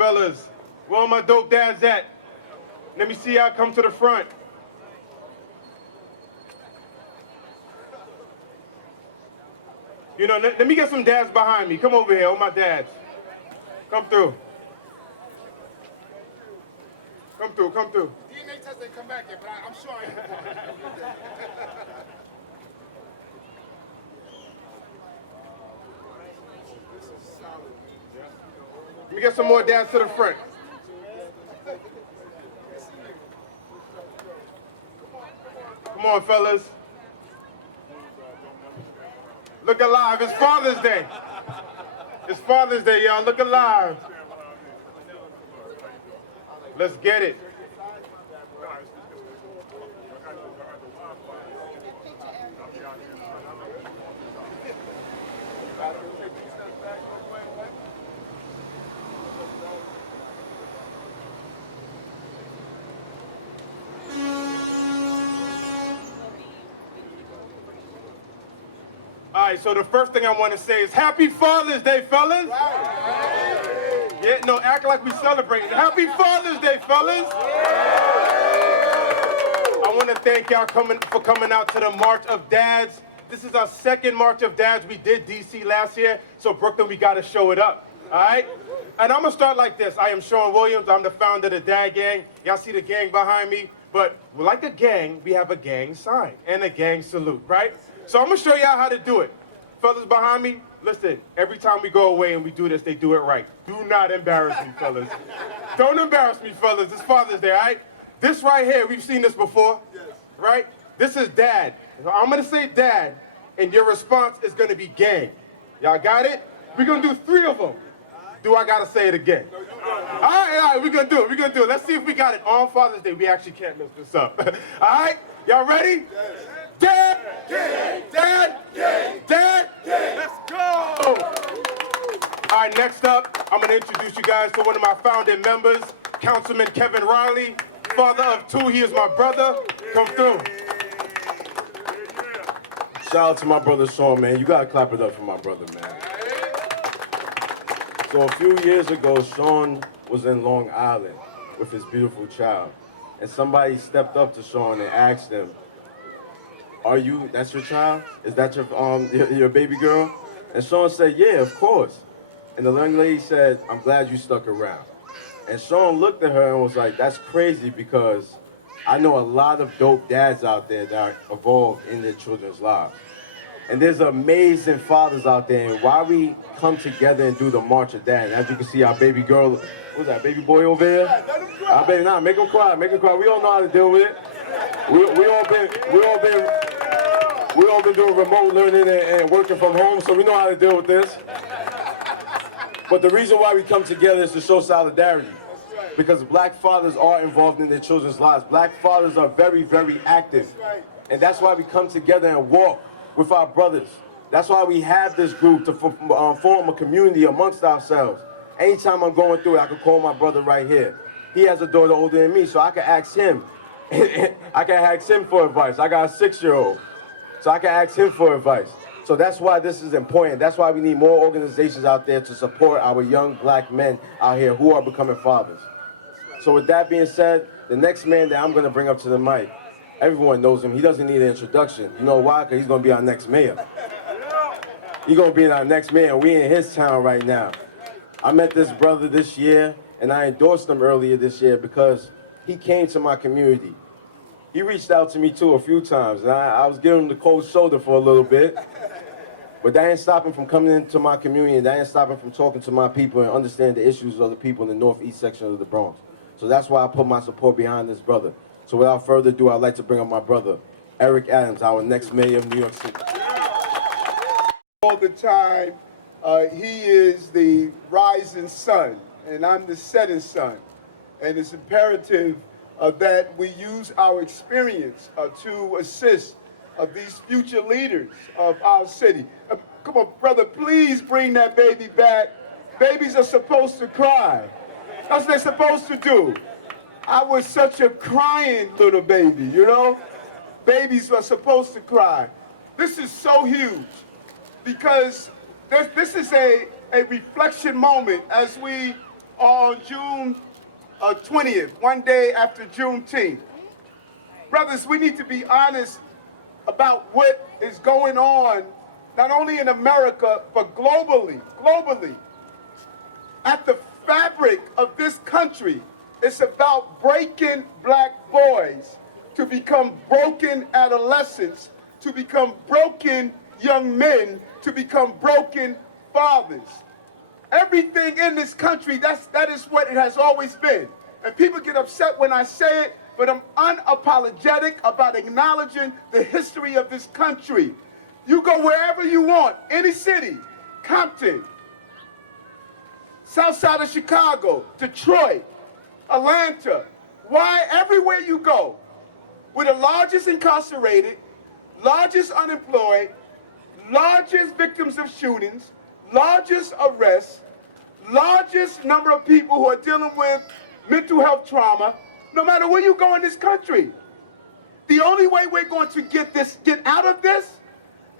Fellas, where all my dope dads at? Let me see y'all come to the front. You know, let me get some dads behind me. Come over here, all my dads. Come through. Come through, come through. DNA test ain't come back yet, but I'm sure I ain't. Let me get some more dads to the front. Come on, fellas. Look alive. It's Father's Day. It's Father's Day, y'all. Look alive. Let's get it. All right, so the first thing I want to say is Happy Father's Day, fellas. Yeah, no, act like we celebrate. Happy Father's Day, fellas. I want to thank y'all for coming out to the March of Dads. This is our second March of Dads. We did DC last year, so Brooklyn, we got to show it up, all right? And I'm going to start like this. I am Sean Williams. I'm the founder of the Dad Gang. Y'all see the gang behind me? But like a gang, we have a gang sign and a gang salute, right? So I'm going to show y'all how to do it. Fellas behind me, listen, every time we go away and we do this, they do it right. Do not embarrass me, fellas. Don't embarrass me, fellas. It's Father's Day, all right? This right here, we've seen this before, right? This is Dad. So I'm going to say Dad, and your response is going to be gang. Y'all got it? We're going to do 3 of them. Do I got to say it again? All right, we're going to do it. We're going to do it. Let's see if we got it on Father's Day. We actually can't mess this up. All right? Y'all ready? Dad! Gang! Dad! Gang! Dad! Gang! Let's go! All right, next up, I'm going to introduce you guys to one of my founding members, Councilman Kevin Riley, father of 2. He is my brother. Come through. Shout out to my brother Sean, man. You gotta clap it up for my brother, man. So a few years ago, Sean was in Long Island with his beautiful child. And somebody stepped up to Sean and asked him, that's your child? Is that your baby girl? And Sean said, yeah, of course. And the young lady said, I'm glad you stuck around. And Sean looked at her and was like, that's crazy because I know a lot of dope dads out there that are involved in their children's lives. And there's amazing fathers out there, and why we come together and do the March of Dad. And as you can see, our baby girl, what's that, baby boy over there? Our baby, make him cry, make him cry. We all know how to deal with it. We all been doing remote learning and working from home, so we know how to deal with this. But the reason why we come together is to show solidarity. Because black fathers are involved in their children's lives. Black fathers are very, very active. And that's why we come together and walk with our brothers. That's why we have this group to form a community amongst ourselves. Anytime I'm going through it, I can call my brother right here. He has a daughter older than me, so I can ask him. I can ask him for advice. I got a 6-year-old, so I can ask him for advice. So that's why this is important. That's why we need more organizations out there to support our young black men out here who are becoming fathers. So with that being said, the next man that I'm going to bring up to the mic, everyone knows him. He doesn't need an introduction. You know why? Because he's going to be our next mayor. He's going to be our next mayor. We in his town right now. I met this brother this year, and I endorsed him earlier this year because he came to my community. He reached out to me, too, a few times, and I was giving him the cold shoulder for a little bit. But that ain't stopping from coming into my community, and that ain't stopping from talking to my people and understand the issues of the people in the northeast section of the Bronx. So that's why I put my support behind this brother. So without further ado, I'd like to bring up my brother, Eric Adams, our next mayor of New York City. All the time, he is the rising sun, and I'm the setting sun. And it's imperative that we use our experience to assist these future leaders of our city. Come on, brother, please bring that baby back. Babies are supposed to cry. That's what they're supposed to do. I was such a crying little baby, you know? Babies are supposed to cry. This is so huge because this is a reflection moment as we are on June 20th, one day after Juneteenth. Brothers, we need to be honest about what is going on, not only in America, but globally. At the fabric of this country, it's about breaking black boys to become broken adolescents, to become broken young men, to become broken fathers. Everything in this country, that is what it has always been. And people get upset when I say it, but I'm unapologetic about acknowledging the history of this country. You go wherever you want, any city, Compton, south side of Chicago, Detroit, Atlanta. Why? Everywhere you go, we're the largest incarcerated, largest unemployed, largest victims of shootings, largest arrests, largest number of people who are dealing with mental health trauma, no matter where you go in this country. The only way we're going to get out of this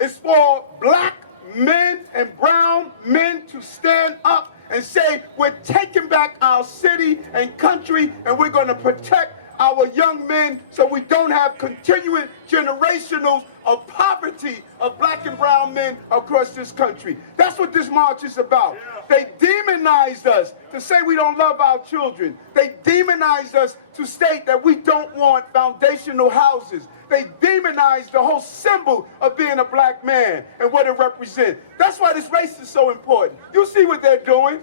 is for black men and brown men to stand up and say, we're taking back our city and country, and we're going to protect our young men so we don't have continuing generationals of poverty of black and brown men across this country. That's what this march is about. They demonized us to say we don't love our children. They demonized us to state that we don't want foundational houses. They demonized the whole symbol of being a black man and what it represents. That's why this race is so important. You see what they're doing?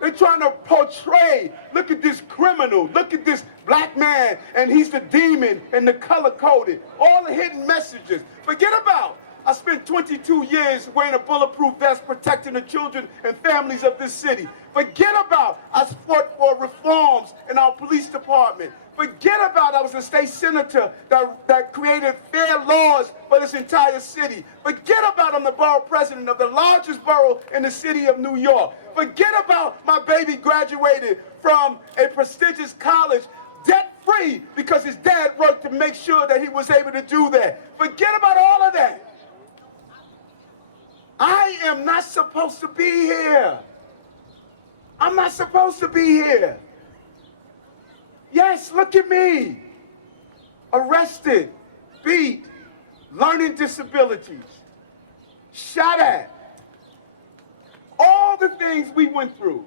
They're trying to portray, look at this criminal, look at this black man, and he's the demon and the color-coded. All the hidden messages. Forget about, I spent 22 years wearing a bulletproof vest protecting the children and families of this city. Forget about, I fought for reforms in our police department. Forget about, I was a state senator that created fair laws for this entire city. Forget about, I'm the borough president of the largest borough in the city of New York. Forget about my baby graduated from a prestigious college debt-free because his dad worked to make sure that he was able to do that. Forget about all of that. I am not supposed to be here. I'm not supposed to be here. Yes, look at me. Arrested, beat, learning disabilities, shot at. All the things we went through.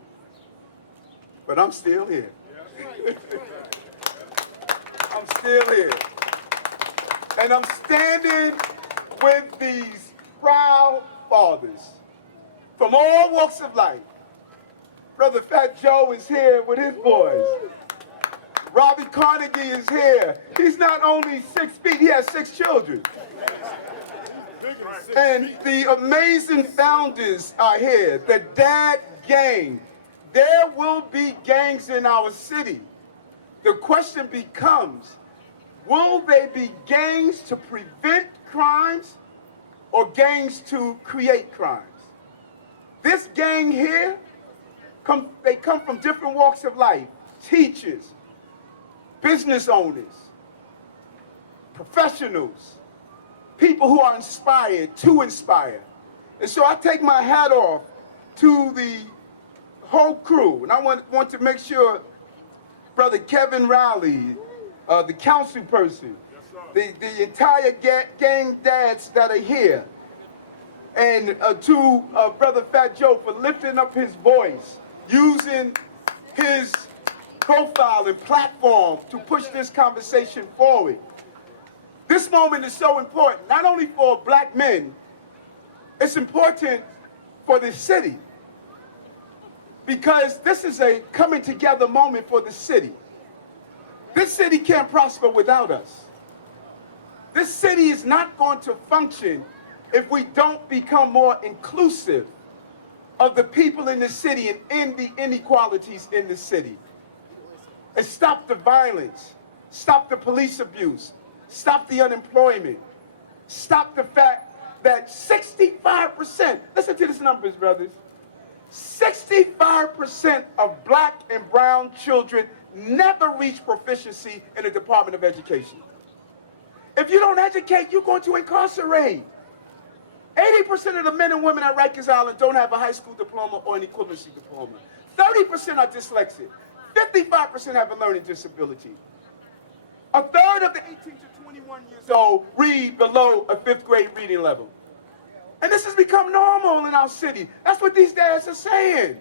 But I'm still here. I'm still here. And I'm standing with these proud fathers from all walks of life. Brother Fat Joe is here with his boys. Robbie Carnegie is here. He's not only 6 feet, he has 6 children. And the amazing founders are here, the Dad Gang. There will be gangs in our city. The question becomes, will they be gangs to prevent crimes or gangs to create crimes? This gang here, they come from different walks of life. Teachers, business owners, professionals, people who are inspired to inspire. And so I take my hat off to the whole crew. And I want to make sure Brother Kevin Rowley, the council person, the entire gang dads that are here, and to Brother Fat Joe for lifting up his voice, using his profile and platform to push this conversation forward. This moment is so important, not only for black men, It's important for the city because this is a coming together moment for the city. This city can't prosper without us. This city is not going to function if we don't become more inclusive of the people in the city and end the inequalities in the city. And stop the violence, stop the police abuse, stop the unemployment, stop the fact that 65%, listen to these numbers, brothers, 65% of black and brown children never reach proficiency in the Department of Education. If you don't educate, you're going to incarcerate. 80% of the men and women at Rikers Island don't have a high school diploma or an equivalency diploma. 30% are dyslexic. 55% have a learning disability. A third of the 18 to 21 years old read below a 5th grade reading level. And this has become normal in our city. That's what these dads are saying.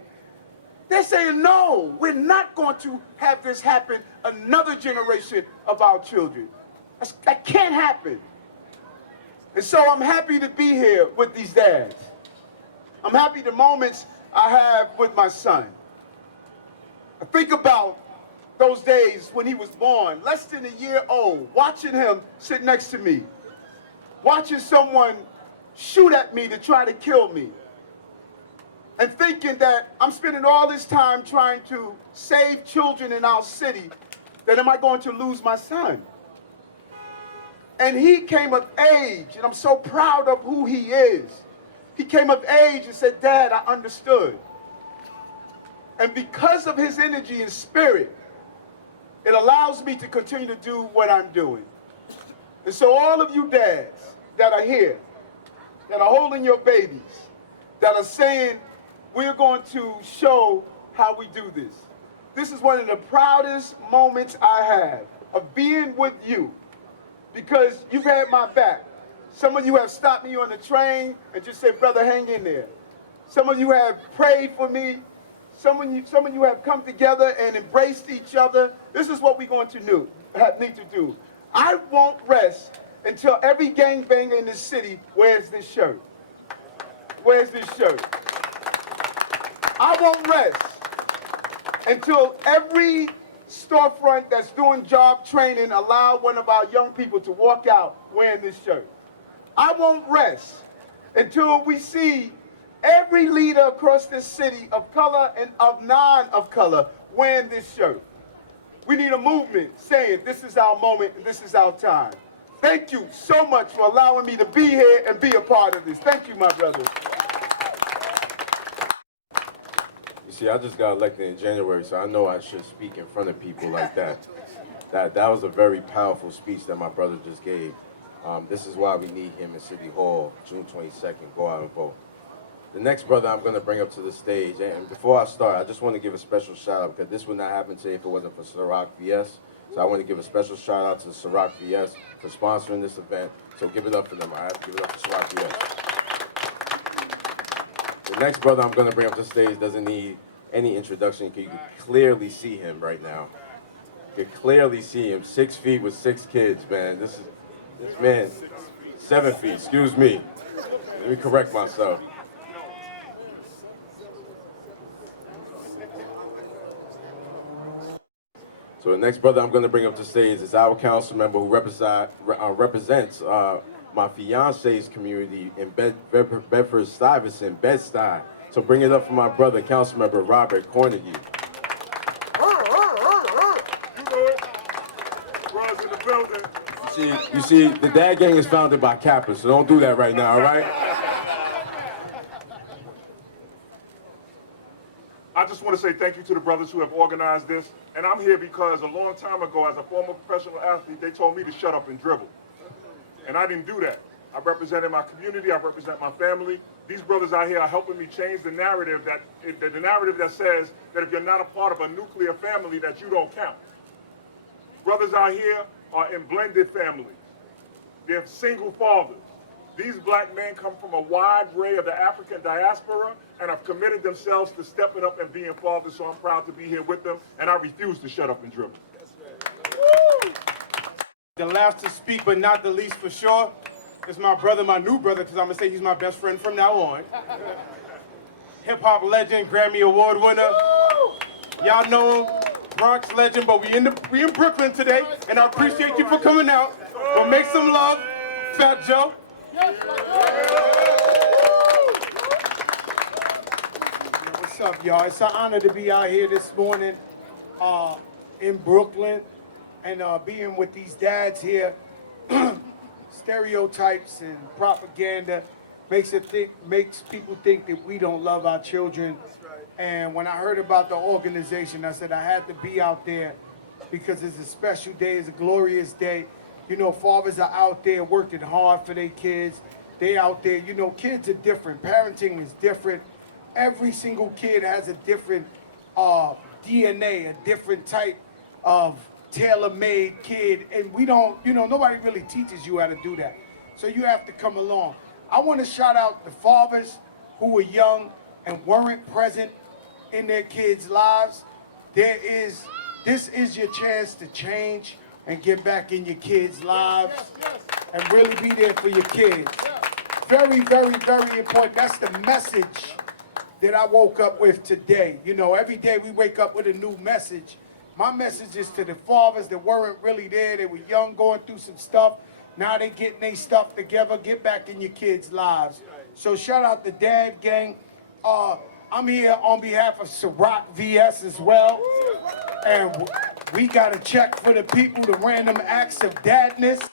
They're saying, no, we're not going to have this happen another generation of our children. That can't happen. And so I'm happy to be here with these dads. I'm happy the moments I have with my son. I think about those days when he was born, less than a year old, watching him sit next to me, watching someone shoot at me to try to kill me, and thinking that I'm spending all this time trying to save children in our city, that am I going to lose my son? And he came of age, and I'm so proud of who he is. He came of age and said, Dad, I understood. And because of his energy and spirit, it allows me to continue to do what I'm doing. And so all of you dads that are here, that are holding your babies, that are saying, we're going to show how we do this. This is one of the proudest moments I have of being with you, because you've had my back. Some of you have stopped me on the train and just said, brother, hang in there. Some of you have prayed for me. Some of you have come together and embraced each other. This is what we're going to need to do. I won't rest until every gangbanger in this city wears this shirt. Wears this shirt. I won't rest until every storefront that's doing job training allow one of our young people to walk out wearing this shirt. I won't rest until we see every leader across this city of color and of non-of color wearing this shirt. We need a movement saying this is our moment and this is our time. Thank you so much for allowing me to be here and be a part of this. Thank you, my brother. You see, I just got elected in January, so I know I should speak in front of people like that. That was a very powerful speech that my brother just gave. This is why we need him in City Hall, June 22nd. Go out and vote. The next brother I'm going to bring up to the stage, and before I start, I just want to give a special shout out, because this would not happen today if it wasn't for Ciroc VS. So I want to give a special shout out to Ciroc VS for sponsoring this event. So give it up for them. I have to give it up for Ciroc VS. The next brother I'm going to bring up to the stage doesn't need any introduction, because you can clearly see him right now. You can clearly see him, 6 feet with 6 kids, man. This man, 7 feet, excuse me. Let me correct myself. So the next brother I'm going to bring up to stage is our council member who represents my fiance's community in Bedford-Stuyvesant, Bed-Stuy. So bring it up for my brother, council member Robert Cornegie. You know it. Roz in the building. You see, the Dad Gang is founded by Kappas, so don't do that right now, all right? I just want to say thank you to the brothers who have organized this. And I'm here because a long time ago, as a former professional athlete, they told me to shut up and dribble. And I didn't do that. I represented my community, I represent my family. These brothers out here are helping me change the narrative that says that if you're not a part of a nuclear family, that you don't count. Brothers out here are in blended families. They're single fathers. These black men come from a wide array of the African diaspora and have committed themselves to stepping up and being fathers, so I'm proud to be here with them, and I refuse to shut up and dribble. The last to speak, but not the least for sure, It's my brother, my new brother, because I'm going to say he's my best friend from now on. Hip-hop legend, Grammy Award winner. Y'all know him, Bronx legend, but we in Brooklyn today, and I appreciate you for coming out. But make some love, Fat Joe. What's up, y'all? It's an honor to be out here this morning in Brooklyn and being with these dads here. Stereotypes and propaganda makes people think that we don't love our children. And when I heard about the organization, I said I had to be out there because it's a special day, it's a glorious day. You know, fathers are out there working hard for their kids. They out there, you know, kids are different. Parenting is different. Every single kid has a different DNA, a different type of tailor-made kid. And we don't, you know, nobody really teaches you how to do that. So you have to come along. I want to shout out the fathers who were young and weren't present in their kids' lives. This is your chance to change and get back in your kids' lives and really be there for your kids. Very, very, very important. That's the message that I woke up with today. You know, every day we wake up with a new message. My message is to the fathers that weren't really there. They were young, going through some stuff. Now they getting their stuff together. Get back in your kids' lives. So shout out the Dad Gang. I'm here on behalf of Ciroc VS as well. And we got a check for the people, the random acts of dadness.